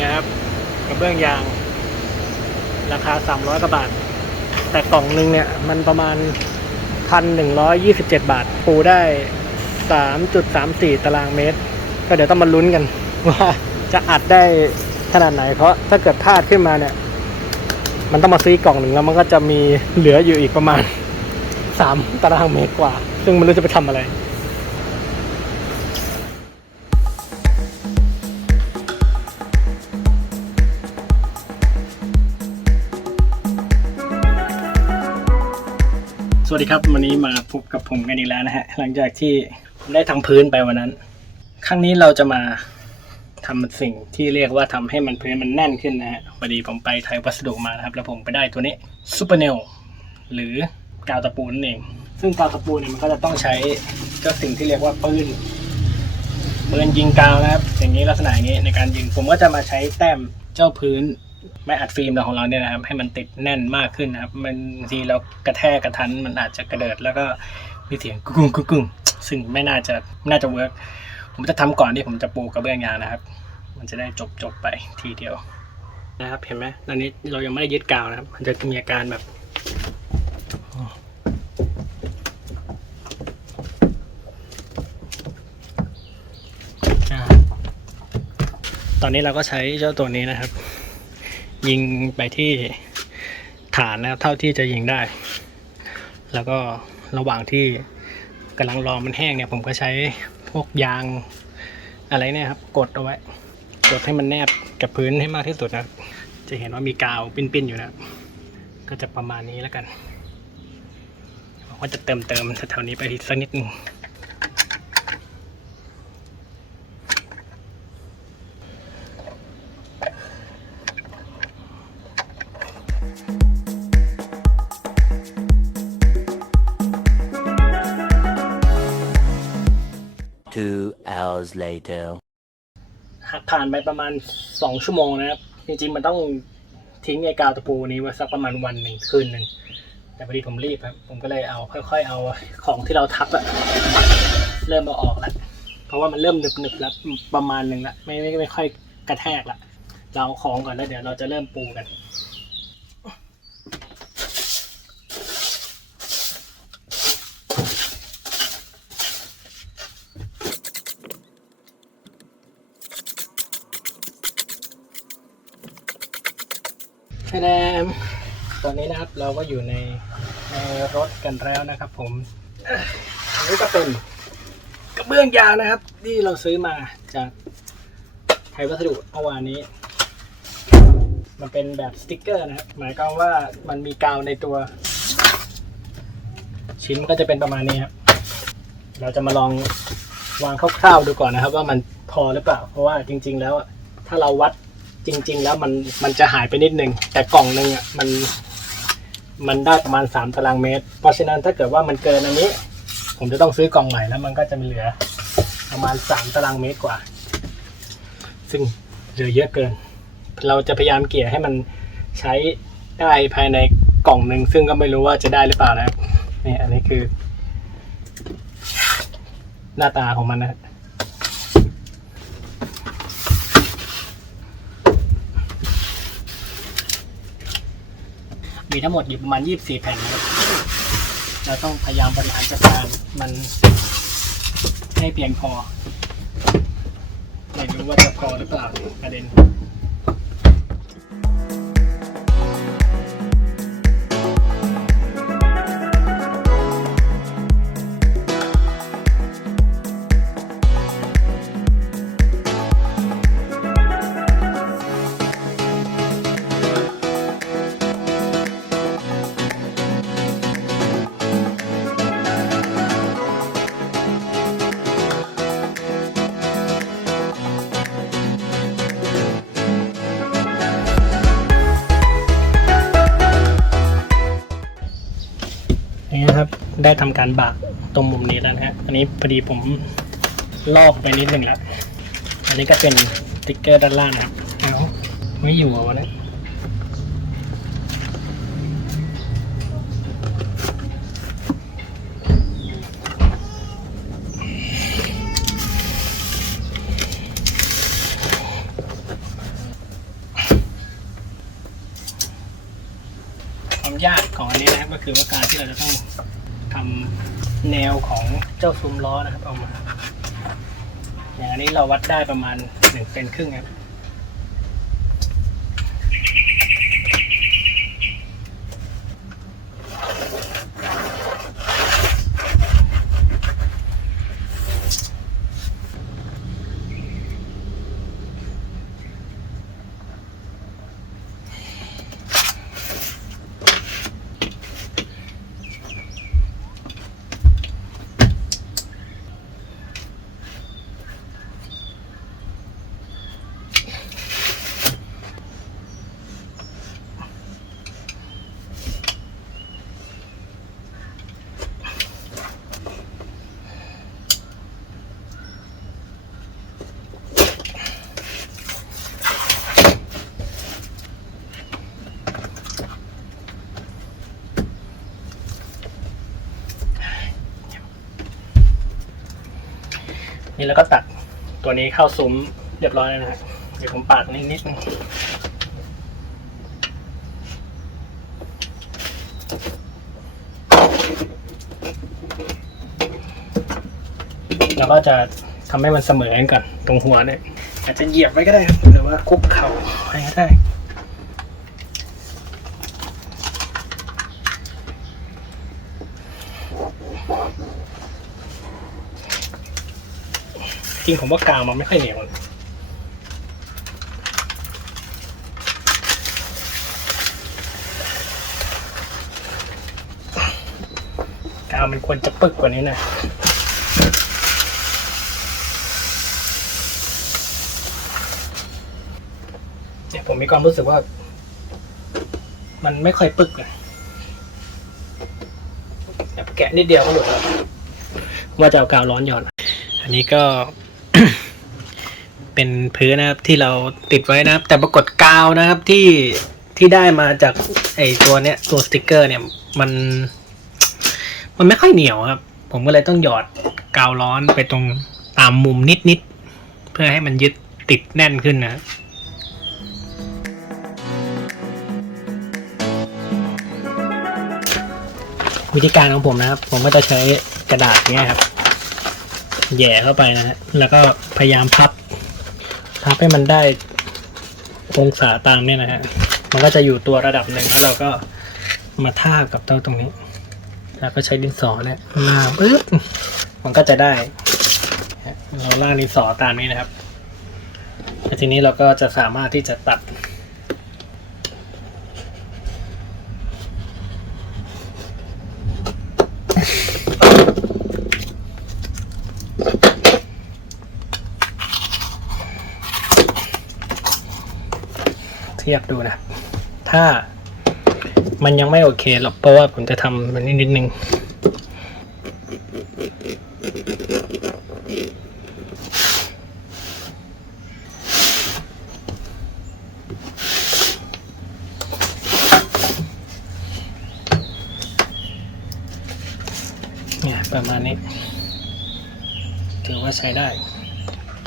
นี่ครับกระเบื้องยาง ราคา 300กว่าบาท แต่กล่องหนึ่งเนี่ย มันประมาณ 1,127 บาท ปูได้ 3.34 ตารางเมตร ก็เดี๋ยวต้องมาลุ้นกันว่าจะอัดได้ขนาดไหน เพราะถ้าเกิดพลาดขึ้นมาเนี่ย มันต้องมาซื้อกล่องหนึ่งแล้วมันก็จะมีเหลืออยู่อีกประมาณ 3 ตารางเมตรกว่า ซึ่งไม่รู้จะไปทำอะไร สวัสดีครับวันนี้มาพบกับผมกันอีกแล้วนะฮะหลังจากที่ผมได้ทำพื้นไปวันนั้น ครั้งนี้เราจะมาทำสิ่งที่เรียกว่าทำให้มันพื้นมันแน่นขึ้นนะฮะพอดีผมไปไทยวัสดุมานะครับ แล้วผมไปได้ตัวนี้ซูเปอร์เนลหรือกาวตะปูนั่นเอง ซึ่งกาวตะปูเนี่ยมันก็จะต้องใช้เจ้าสิ่งที่เรียกว่าปืนปืนยิงกาวนะครับ อย่างนี้ลักษณะอย่างนี้ในการยิงผมก็จะมาใช้แต้มเจ้าพื้น ไม้อัดฟิล์มของเราเนี่ยนะครับให้มันติดแน่นมากขึ้นนะครับมันบางทีเรากระแทกกระทันมันอาจจะกระเดิดแล้วก็มีเสียงกุ้งกุ้งกุ้งซึ่งไม่น่าจะน่าจะเวิร์กผมจะทำก่อนที่ผมจะปูกระเบื้องยางนะครับ มันจะได้จบจบไปทีเดียวนะครับเห็นไหมตอนนี้เรายังไม่ได้ยึดกาวนะครับ มันจะมีอาการแบบตอนนี้เราก็ใช้เจ้าตัวนี้นะครับ ยิงไปที่ฐานนะเท่าที่จะยิงได้ แล้วก็ระหว่างที่กำลังรอมันแห้งเนี่ย ผมก็ใช้พวกยางอะไรเนี่ยครับ กดเอาไว้ กดให้มันแนบกับพื้นให้มากที่สุดนะจะเห็นว่ามีกาวปิ้นๆอยู่นะ ก็จะประมาณนี้แล้วกันผมก็จะเติมเติมแถวๆนี้ไปอีกสักนิดหนึง hours later. ผ่านไปประมาณสองชั่วโมงนะครับ จริงๆ มันต้องทิ้งไอ้กาวตะปูนี้ไว้สักประมาณวันหนึ่งคืนหนึ่ง แต่พอดีผมรีบครับ ผมก็เลยเอาค่อยๆ เอาของที่เราทับอะเริ่มเอาออกแล้ว เพราะว่ามันเริ่มหนึบๆแล้วประมาณหนึ่งละไม่ไม่ไม่ค่อยกระแทกละเราเอาของก่อนแล้วเดี๋ยวเราจะเริ่มปูกัน แดงตอนนี้นะครับเราก็อยู่ในในรถกันแล้วนะครับผมอันนี้ก็เป็นกระเบื้องยางนะครับ ที่เราซื้อมาจากไทยวัสดุเมื่อวานนี้ มันเป็นแบบสติกเกอร์นะครับ หมายความว่ามันมีกาวในตัว ชิ้นก็จะเป็นประมาณนี้ครับ เราจะมาลองวางคร่าวๆดูก่อนนะครับ ว่ามันพอหรือเปล่า เพราะว่าจริง ๆ แล้วถ้าเราวัด จริง ๆ แล้วมันมันจะหายไปนิดนึง แต่กล่องหนึ่งอะมัน มันได้ประมาณ 3 ตารางเมตร เพราะฉะนั้นถ้าเกิดว่ามันเกินอันนี้ ผมจะต้องซื้อกล่องใหม่แล้วมันก็จะมีเหลือ ประมาณ 3 ตารางเมตรกว่า ซึ่งเหลือเยอะเกิน เราจะพยายามเกลี่ยให้มันใช้ได้ภายในกล่องหนึ่งซึ่งก็ไม่รู้ว่าจะได้หรือเปล่านะนี่อันนี้คือ หน้าตาของมันนะครับ มีทั้งหมดอยู่ประมาณ 24 แผ่นนะครับเราต้องพยายามบริหารจัดการมันให้เพียงพอ ไม่รู้ว่าจะพอหรือเปล่าประเด็น ได้ทำการบากตรงมุมนี้แล้วนะฮะอันนี้พอดีผมลอกไปนิดหนึ่งแล้ว อันนี้ก็เป็นติ๊กเกอร์ด้านล่างนะครับเอาไม่อยู่อะวะเนี่ย ความยากของอันนี้นะครับก็คือว่าการที่เราจะต้องทำแนวของเจ้าซุ้มล้อนะครับออกมา อย่างอันนี้เราวัดได้ประมาณหนึ่งเซนครึ่งครับ นี่แล้วก็ตัดตัวนี้เข้าซุ้มเรียบร้อยแล้วนะฮะเดี๋ยวผมปาดนิดนิดนึงแล้วก็จะทำให้มันเสมอกันก่อนตรงหัวเนี่ย อาจจะเหยียบไว้ก็ได้ครับหรือว่าคุกเข่าไว้ก็ได้ ริงผมว่ากาวมันไม่ค่อยเหนียวนะกาวมันควรจะปึกกว่านี้นะเนี่ยผมมีความรู้สึกว่า มันไม่ค่อยปึกเลยแบบแกะนิดเดียวก็หลุดแล้วว่าจะเอากาวร้อนหย่อน อันนี้ก็ เป็นพื้นนะครับที่เราติดไว้นะครับ แต่ปรากฏกาวนะครับที่ที่ได้มาจากไอตัวเนี้ยตัวสติกเกอร์เนี่ยมัน มันไม่ค่อยเหนียวครับ ผมก็เลยต้องหยอดกาวร้อนไปตรงตามมุมนิดๆเพื่อให้มันยึดติดแน่นขึ้นนะวิธีการของผมนะครับ ผมก็จะใช้กระดาษเนี้ยครับแหย่เข้าไปนะฮะแล้วก็พยายามพับ พับให้มันได้องศาตามเนี่ยนะฮะ มันก็จะอยู่ตัวระดับหนึ่งแล้วเราก็มาทาบกับเต้าตรงนี้ แล้วก็ใช้ดินสอเนี่ยลากปึ๊บมันก็จะได้ เราลากดินสอตามนี้นะครับทีนี้เราก็จะสามารถที่จะตัด ทียบดูนะ ถ้ามันยังไม่โอเคหรอกเพราะว่าผมจะทำมันนิดนิดนึงเนี่ยประมาณนี้ ถือว่าใช้ได้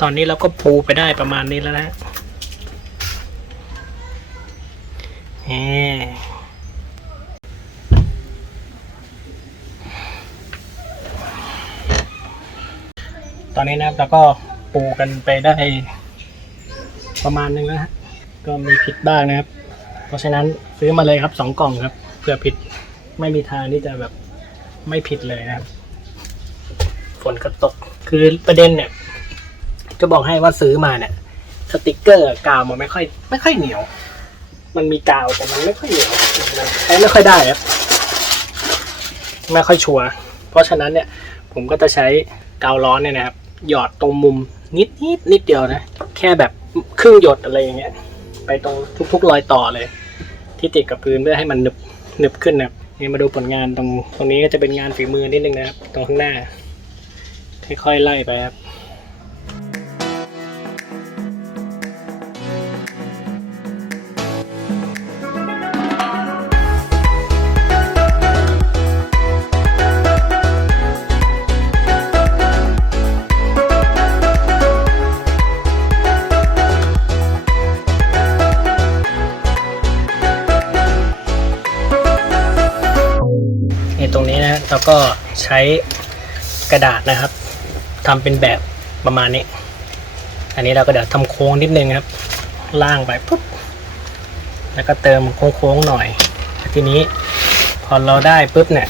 ตอนนี้เราก็ปูไปได้ประมาณนี้แล้วนะ แหม ตอนนี้นะครับเราก็ปูกันไปได้ประมาณนึงแล้วฮะก็มีผิดบ้างนะครับ เพราะฉะนั้นซื้อมาเลยครับสองกล่องครับเผื่อผิดไม่มีทางที่จะแบบไม่ผิดเลยนะครับฝนก็ตกคือประเด็นเนี่ย จะบอกให้ว่าซื้อมาเนี่ย สติกเกอร์กาวมันไม่ค่อย ไม่ค่อยเหนียว มันมีกาวแต่มันไม่ค่อยเหนียวใช้ไม่ค่อยได้ครับไม่ค่อยชัวร์เพราะฉะนั้นเนี่ยผมก็จะใช้กาวร้อนเนี่ยนะครับ หยอดตรงมุมนิดนิดนิดเดียวนะ แค่แบบครึ่งหยดอะไรอย่างเงี้ย ไปตรงทุกๆรอยต่อเลย ที่ติดกับพื้นเพื่อให้มันหนึบหนึบขึ้นนะครับนี่มาดูผลงานตรงตรงนี้ก็จะเป็นงานฝีมือนิดนึงนะครับ ตรงข้างหน้าค่อยๆไล่ไปครับ แล้วก็ใช้กระดาษนะครับทำเป็นแบบประมาณนี้ อันนี้เราก็เดี๋ยวทำโค้งนิดนึงครับ ล่างไปปุ๊บแล้วก็เติมโค้งๆหน่อยทีนี้พอเราได้ปุ๊บเนี่ย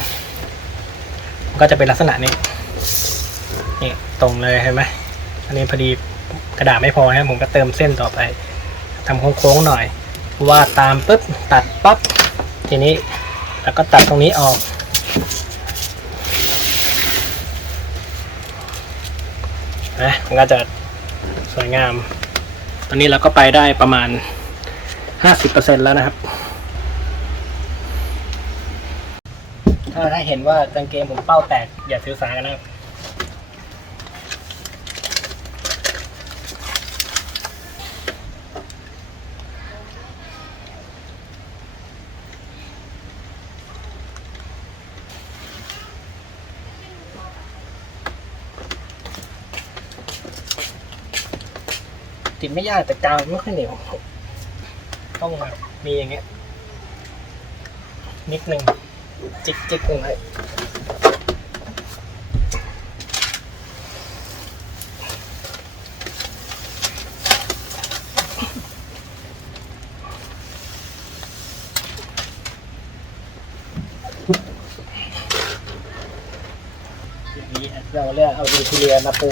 มันก็จะเป็นลักษณะนี้นี่ตรงเลยเห็นไหมอันนี้พอดีกระดาษไม่พอนะผมก็เติมเส้นต่อไปทำโค้งๆหน่อยวาดตามปุ๊บตัดปั๊บทีนี้แล้วก็ตัดตรงนี้ออก นะมันก็จะสวยงาม ตอนนี้เราก็ไปได้ประมาณ 50%แล้วนะครับ ถ้าถ้าเห็นว่ากางเกงผมเป้าแตกอย่าถือสากันนะครับ ไม่ยากแต่กาวไม่ค่อยเหนียวต้องแบบมีอย่างเงี้ยนิดหนึ่งจิกจิกหนึ่งเลยอย่างนี้เราเลือกเอาอินทีเรียมาปู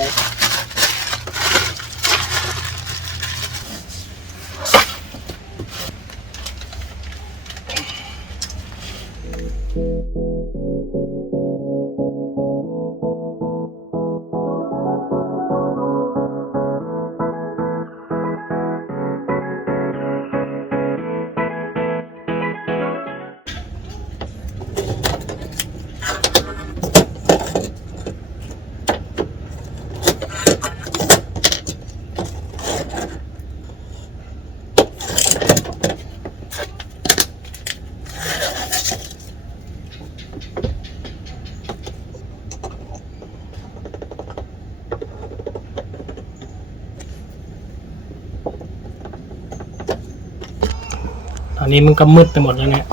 นี้มันก็มืดไปหมดแล้วเนี่ย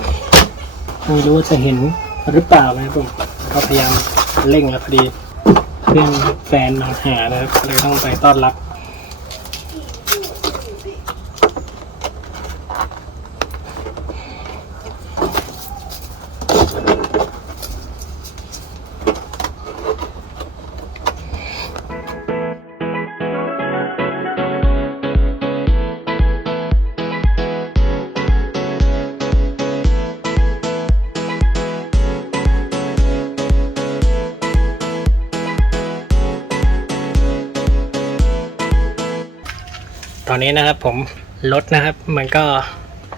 ไม่รู้ว่าจะเห็นหรือเปล่านะครับผมก็พยายามเร่งแล้วพอดีเพื่อนแฟนมาหานะครับเลยต้องไปต้อนรับ ตอนนี้นะครับผมรถนะครับ มันก็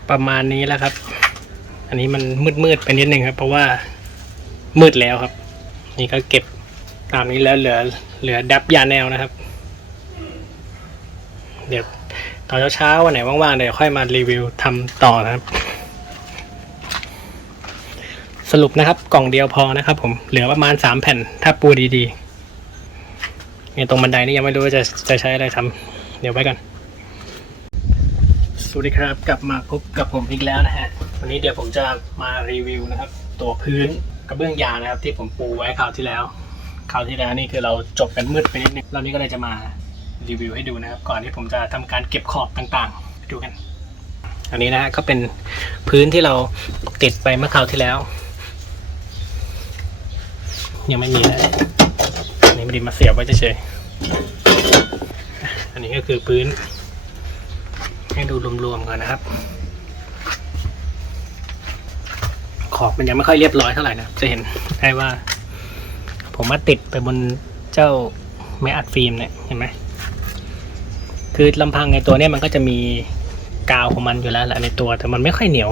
ประมาณนี้แล้วครับ อันนี้มันมืดๆไปนิดนึงครับ เพราะว่ามืดแล้วครับ นี่ก็เก็บตามนี้แล้วเหลือ เหลือดับยาแนวนะครับ เดี๋ยวตอนเช้าๆวันไหนว่างๆเดี๋ยวค่อยมารีวิวทำต่อนะครับ สรุปนะครับ กล่องเดียวพอนะครับ ผมเหลือประมาณสามแผ่น ถ้าปูดีๆเนี่ยตรงบันไดนี่ยังไม่รู้ว่าจะจะใช้อะไรทำเดี๋ยวไว้ก่อน สวัสดีครับ กลับมาพบกับผมอีกแล้วนะฮะ วันนี้เดี๋ยวผมจะมารีวิวนะครับ ตัวพื้นกระเบื้องยางนะครับ ที่ผมปูไว้คราวที่แล้วคราวที่แล้วนี่คือเราจบกันมืดไปนิดนึงรอบนี้ก็เลยจะมารีวิวให้ดูนะครับ ก่อนที่ผมจะทำการเก็บขอบต่างๆไปดูกัน อันนี้นะฮะก็เป็นพื้นที่เราติดไปเมื่อคราวที่แล้ว ยังไม่มีนะนนี้ไม่ได้มาเสียบไว้เฉยอันนี้ก็คือพื้น ให้ดูรวมๆก่อนนะครับ ขอบมันยังไม่ค่อยเรียบร้อยเท่าไหร่นะจะเห็นได้ว่า ผมมาติดไปบนเจ้าไม้อัดฟิล์มเนี่ยเห็นไหมคือลำพังในตัวนี้มันก็จะมีกาวของมันอยู่แล้วแหละในตัว แต่มันไม่ค่อยเหนียว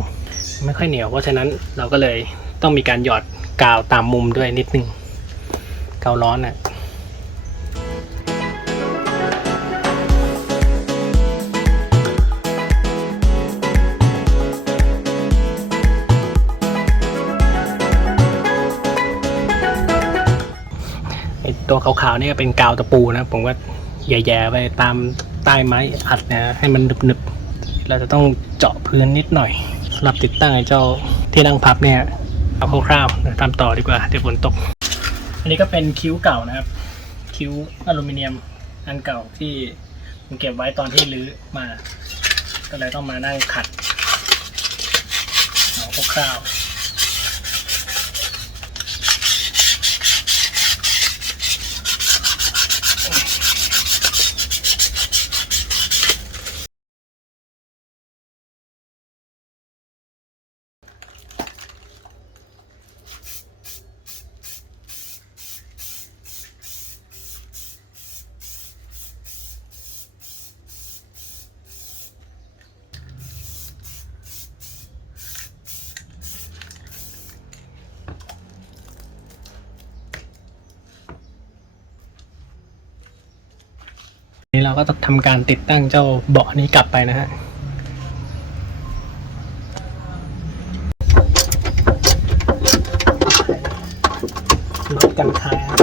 ไม่ค่อยเหนียว เพราะฉะนั้นเราก็เลยต้องมีการหยอดกาวตามมุมด้วยนิดนึงกาวร้อนอะ ตัวขาวๆนี่ก็เป็นกาวตะปูนะ ผมก็แย่ๆไปตามใต้ไม้อัดนะให้มันหนึบๆ เราจะต้องเจาะพื้นนิดหน่อยสำหรับติดตั้งไอ้เจ้าที่นั่งพับเนี่ยเอาคร่าวๆเดี๋ยวตามต่อดีกว่าเดี๋ยวฝนตก อันนี้ก็เป็นคิ้วเก่านะครับ คิ้วอลูมิเนียมอันเก่าที่ผมเก็บไว้ตอนที่รื้อมา ก็เลยต้องมานั่งขัดเอาคร่าวๆ นี่เราก็ต้องทำการติดตั้งเจ้าเบาะนี้กลับไปนะฮะลดกันท้ายครับ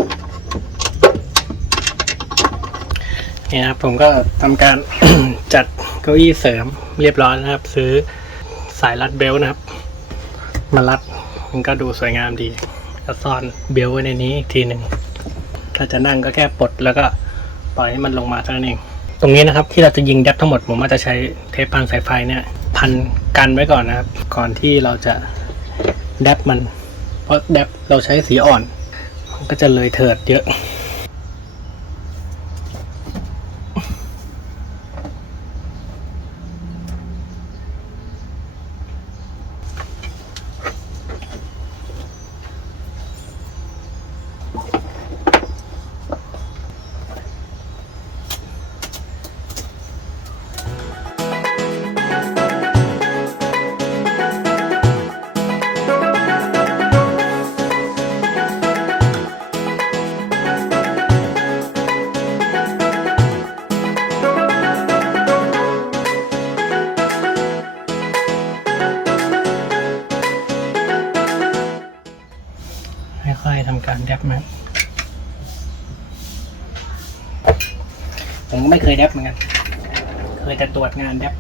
นี่นะครับผมก็ทำการ จัดเก้าอี้เสริมเรียบร้อยนะครับ ซื้อสายรัดเบลต์นะครับ มารัดมันก็ดูสวยงามดีก็ซ่อนเบลต์ไว้ในนี้อีกทีหนึ่งถ้าจะนั่งก็แค่ปลดแล้วก็ ปล่อยให้มันลงมาเท่านั้นเอง ตรงนี้นะครับที่เราจะยิงแดบทั้งหมดผมว่าจะใช้เทปพันสายไฟเนี่ยพันกันไว้ก่อนนะครับ ก่อนที่เราจะแดบมัน เพราะแดบเราใช้สีอ่อน มันก็จะเลยเถิดเยอะ ไม่เคยแดบเหมือนกัน เคยแต่ตรวจงานแดบ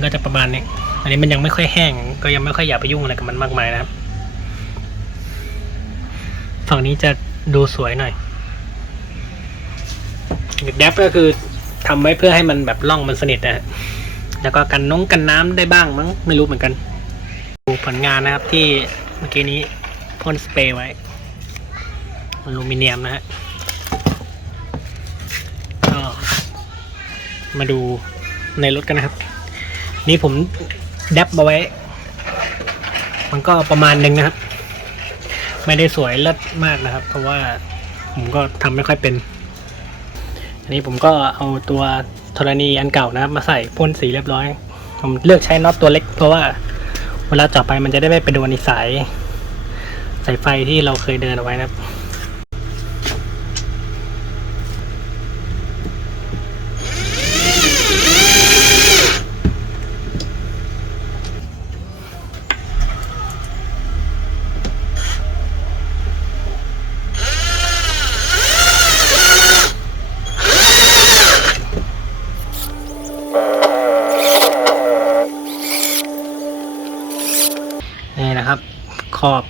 มันก็จะประมาณนี้ อันนี้มันยังไม่ค่อยแห้ง ก็ยังไม่ค่อยอยากไปยุ่งอะไรกับมันมากมายนะครับ ฝั่งนี้จะดูสวยหน่อยแดบก็คือทำไว้เพื่อให้มันแบบล่องมันสนิทนะฮะแล้วก็กันน้องกันน้ำได้บ้างมั้งไม่รู้เหมือนกัน ดูผลงานนะครับที่เมื่อกี้นี้พ่นสเปรย์ไว้อลูมิเนียมนะฮะก็มาดูในรถกันนะครับ นี่ผมแดบมาไว้ มันก็ประมาณหนึ่งนะครับ ไม่ได้สวยเลิศมากนะครับ เพราะว่าผมก็ทำไม่ค่อยเป็น อันนี้ผมก็เอาตัวธรณีอันเก่านะครับ มาใส่พ่นสีเรียบร้อย ผมเลือกใช้น็อตตัวเล็ก เพราะว่าเวลาเจาะไปมันจะได้ไม่ไปโดนในสายสายไฟที่เราเคยเดินเอาไว้นะครับ นี่นะครับ ขอบ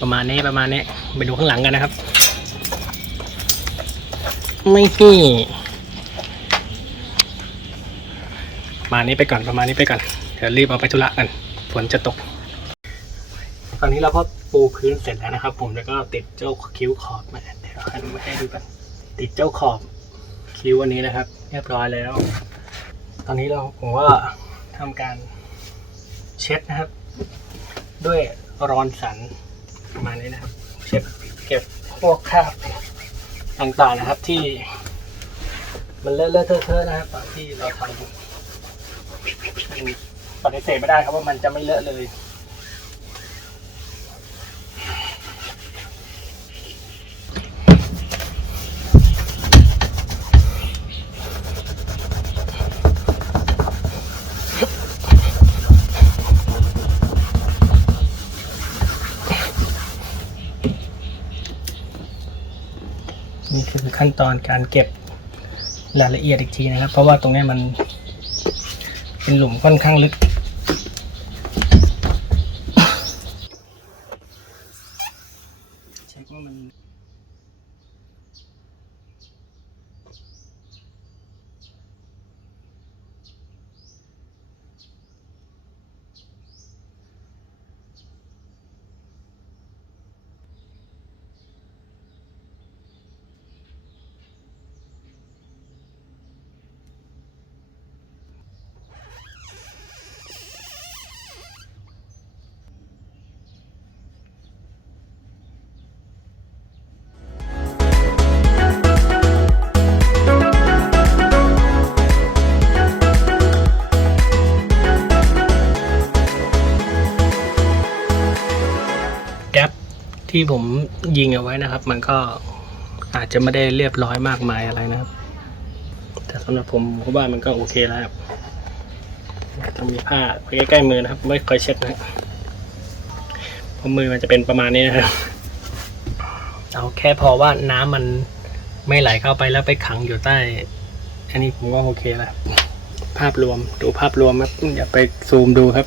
ประมาณ นี้ประมาณนี้ไปดูข้างหลังกันนะครับ ไม่ที่มานี้ไปก่อนประมาณนี้ไปก่อนเดี๋ยวรีบเอาไปธุระกันฝนจะตก ตอนนี้เราก็ปูพื้นเสร็จแล้วนะครับ ผมแล้วก็ติดเจ้าคิ้วขอบมาเดี๋ยวหันมาให้ดูกันติดเจ้าขอบคิ้วอันนี้นะครับ เรียบร้อยแล้ว ตอนนี้เราผมก็ทำการเช็ดนะครับ ด้วยรอนสัน ประมาณนี้นะครับเก็บเก็บพวกคราบต่างๆนะครับที่ มันเลอะเลอะเทอะเทอะนะครับตอนที่เราทำมันปฏิเสธไม่ได้ครับว่ามันจะไม่เลอะเลย ขั้นตอนการเก็บรายละเอียดอีกทีนะครับ เพราะว่าตรงนี้มันเป็นหลุมค่อนข้างลึก ที่ผมยิงเอาไว้นะครับ มันก็อาจจะไม่ได้เรียบร้อยมากมายอะไรนะครับ แต่สำหรับผมผมว่ามันก็โอเคแล้วครับต้องมีผ้าไว้ใกล้ๆมือนะครับ ไม่ค่อยเช็ดนะเพราะมือมันจะเป็นประมาณนี้นะครับเอาแค่พอว่าน้ำมันไม่ไหลเข้าไปแล้วไปขังอยู่ใต้ อันนี้ผมว่าโอเคแล้วภาพรวมดูภาพรวมครับอย่าไปซูมดูครับ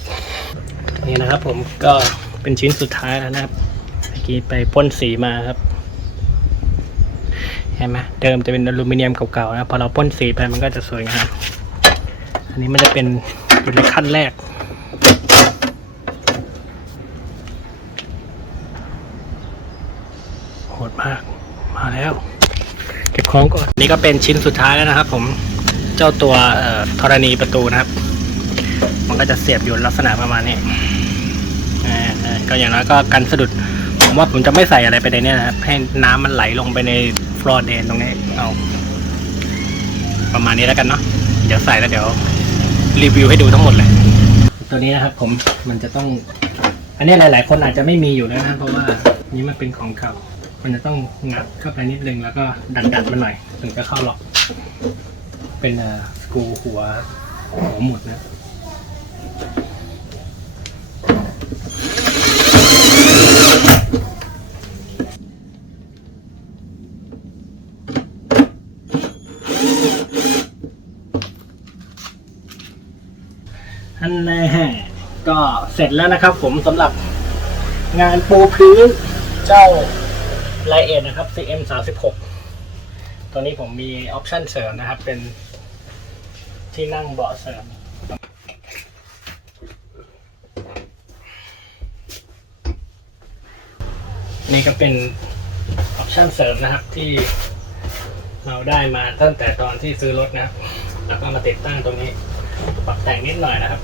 นี่นะครับผมก็เป็นชิ้นสุดท้ายแล้วนะครับ อกี้ไปพ่นสีมาครับ เห็นไหมเดิมจะเป็นอลูมิเนียมเก่าๆนะพอเราพ่นสีไปมันก็จะสวยงามอันนี้มันจะเป็นอยู่ในขั้นแรกโหดมากมาแล้ว เก็บของก่อนนี่ก็เป็นชิ้นสุดท้ายแล้วนะครับ ผมเจ้าตัวธรณีประตูนะครับ มันก็จะเสียบอยู่ลักษณะประมาณนี้อ่าก็อย่างน้อยก็กันสะดุด ผมว่าผมจะไม่ใส่อะไรไปในนี้นะครับให้น้ำมันไหลลงไปในฟลอร์เดนตรงนี้เอาประมาณนี้แล้วกันเนาะเดี๋ยวใส่แล้วเดี๋ยวรีวิวให้ดูทั้งหมดเลย ตัวนี้นะครับผมมันจะต้อง อันนี้หลาย ๆ คนอาจจะไม่มีอยู่แล้วนะเพราะว่านี้มันเป็นของเก่า มันจะต้องงัดเข้าไปนิดนึงแล้วก็ดันดันมันหน่อยถึงจะเข้าล็อก เป็นสกรูหัวหัวหมุดนะ อันแน่ก็ เสร็จแล้วนะครับ ผมสำหรับงานปูพื้นเจ้าไลเอ็นนะครับ CM 3 6ตัวนี้ผมมีออปชั่นเสริมนะครับ เป็นที่นั่งเบาะเสริมนี่ก็เป็นออปชั่นเสริมนะครับที่เราได้มาตั้งแต่ตอนที่ซื้อรถนะครับ แล้วก็มาติดตั้งตรงนี้ ปรับแต่งนิดหน่อยนะครับ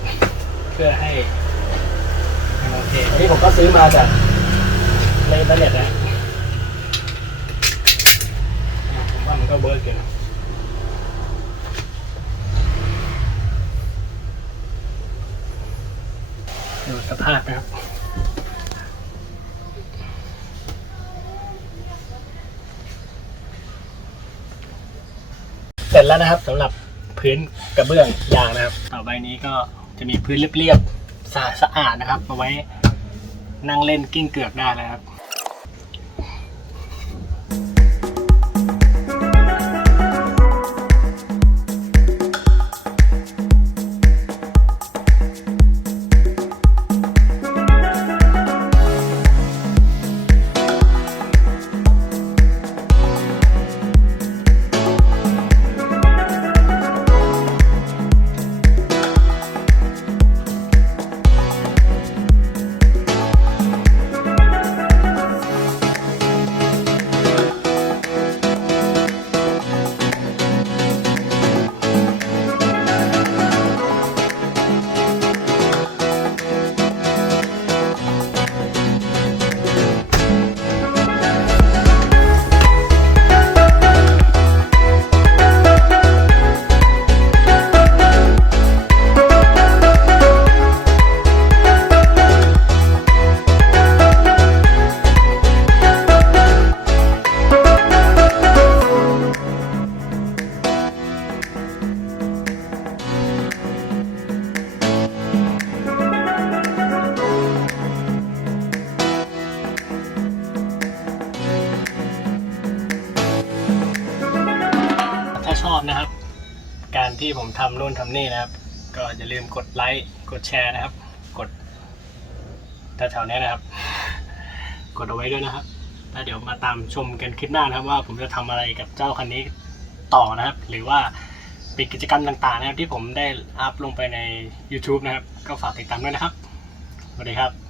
เพื่อให้ โอเคอันนี้ผมก็ซื้อมาจากในอินเทอร์เน็ตนะผมว่ามันก็เวิร์กอยู่นดูสภาพนะครับเสร็จแล้วนะครับสำหรับพื้นกระเบื้องยางนะครับ ต่อไปนี้ก็จะมีพื้นเรียบๆ สะอาดสะอาดนะครับ เอาไว้นั่งเล่นกิ้งเกือกได้เลยครับ ดไลค์กดแชร์นะครับ กดแถวๆนี้นะครับ กดเอาไว้ด้วยนะครับแล้วเดี๋ยวมาตามชมกันคลิปหน้านะครับ ว่าผมจะทำอะไรกับเจ้าคันนี้ต่อนะครับ หรือว่าเป็นกิจกรรมต่างๆนะครับที่ผมได้อัพลงไปใน YouTube นะครับ ก็ฝากติดตามด้วยนะครับสวัสดีครับ